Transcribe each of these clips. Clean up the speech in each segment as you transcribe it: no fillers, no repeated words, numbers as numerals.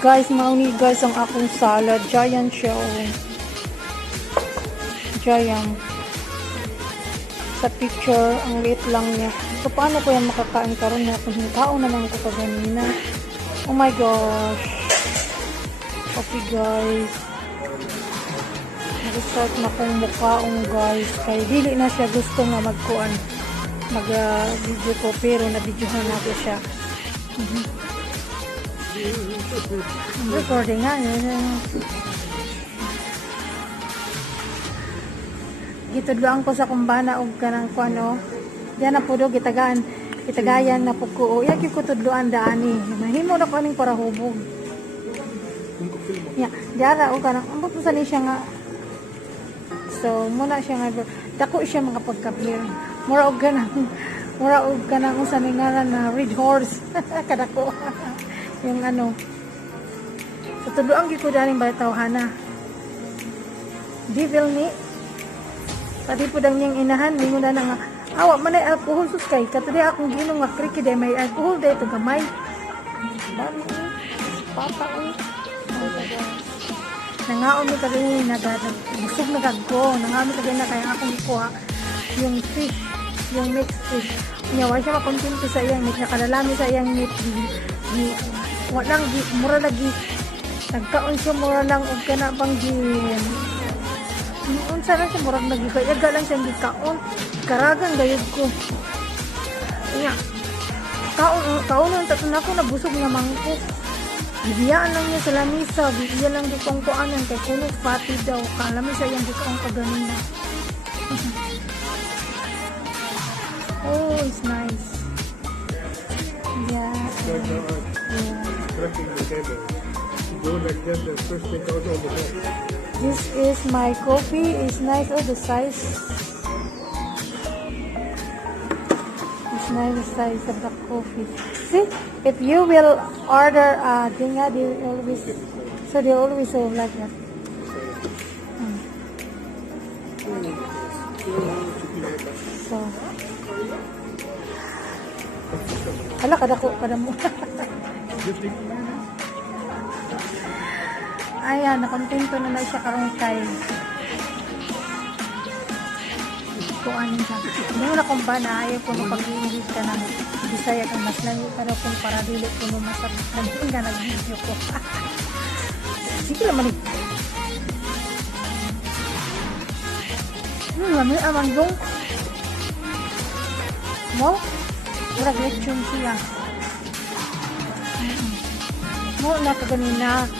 Guys, mauni guys ang akong salad. Giant siya. Oh. Giant. Sa picture, ang liit lang niya. So, paano ko yan makakain karon na kung taon na lang ko kaganina? Oh my gosh. Okay guys. Nag-start na kong mukhaong guys. Kaya dili na siya gusto nga magkuan. Mag-video ko pero na-videohan natin siya. Recording nga. Gitudloan ko sa kumbana og kanang kuano. Diyan na pudo gitagayan na puko. Iya gyud ko tudloan daani. Mahimo na ko aning para hubog. Ya, diara og kanang ambot sa ni siya nga. So muna siya nga dako siya mga pagka-clear. Mura og kanang usa ni ngaran na red horse. Kadako. Yung ano. So tudloan gyud ko daning batawhana. Devil ni pati po dang niyang inahan, hindi mo na nga, awa man ay alcohol sus kay, katuli akong ginong nga kriki day may alcohol day, ito gamay. Bami eh, papa eh. Nangaon mo tagay, busog na gagko, nangaon mo tagay na kaya akong ikuha, yung fish, yung mixed fish. Nyawa siya makontinto sa iyang meat, nakalalami sa iyang meat, walang, mura lagi, nagkaon siya mura lang, og ka na bang unsa lang siya murag nagikayaga lang siya gikaon karagang gayud ko iya kaon tatun ako nabusog nga mangko bibiyaan lang niya sa lamisa bibiya lang gikong kuanan kay kuno pati daw kalami sa iyang gikaon kaganina. Oh, it's nice. Yeah. This is my coffee. It's nice. Oh, the size. It's nice the size of the coffee. See, if you will order dinga, they always so like that. So, hala kadako kada mo. Ayan, nakontento na na siya karong kay kuan siya. Hindi mo na kung ba na ayaw ko pag-iingit ka ng Bisaya kung mas layo ka daw kung para dili ko mo masarap ka nag-video ko. Sige naman eh. Lami amang dong. Mo? Murag lechon siya. Mo na kaganina.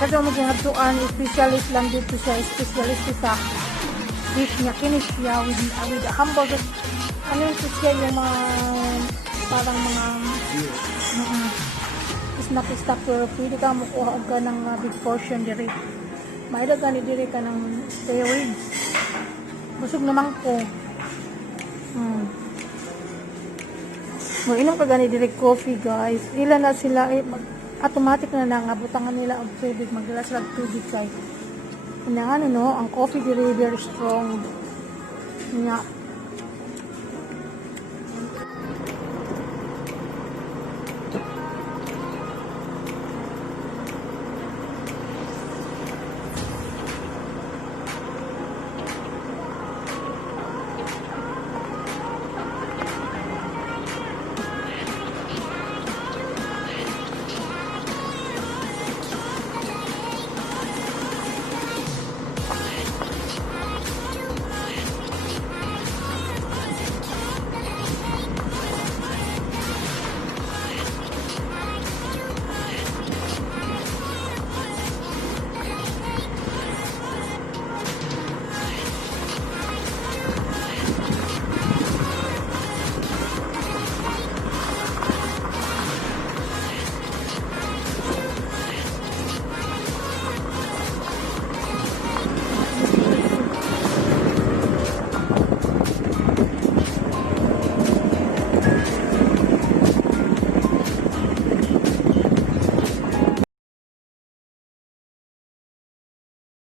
Kasi maging hatuan, specialist lang dito siya, specialist sa beef niya, kinis siya with hamburger. Ano yung siya yung mga, parang mga, snack pero pwede ka makuha ka ng big portion diri. Maida gani diri ka ng steroids. Busog naman ko. Inom ka gani diri coffee guys. Ila na sila automatic na nangabutangan nila ang tubig, magdala sila tubig kay. Ang coffee very very strong. Nga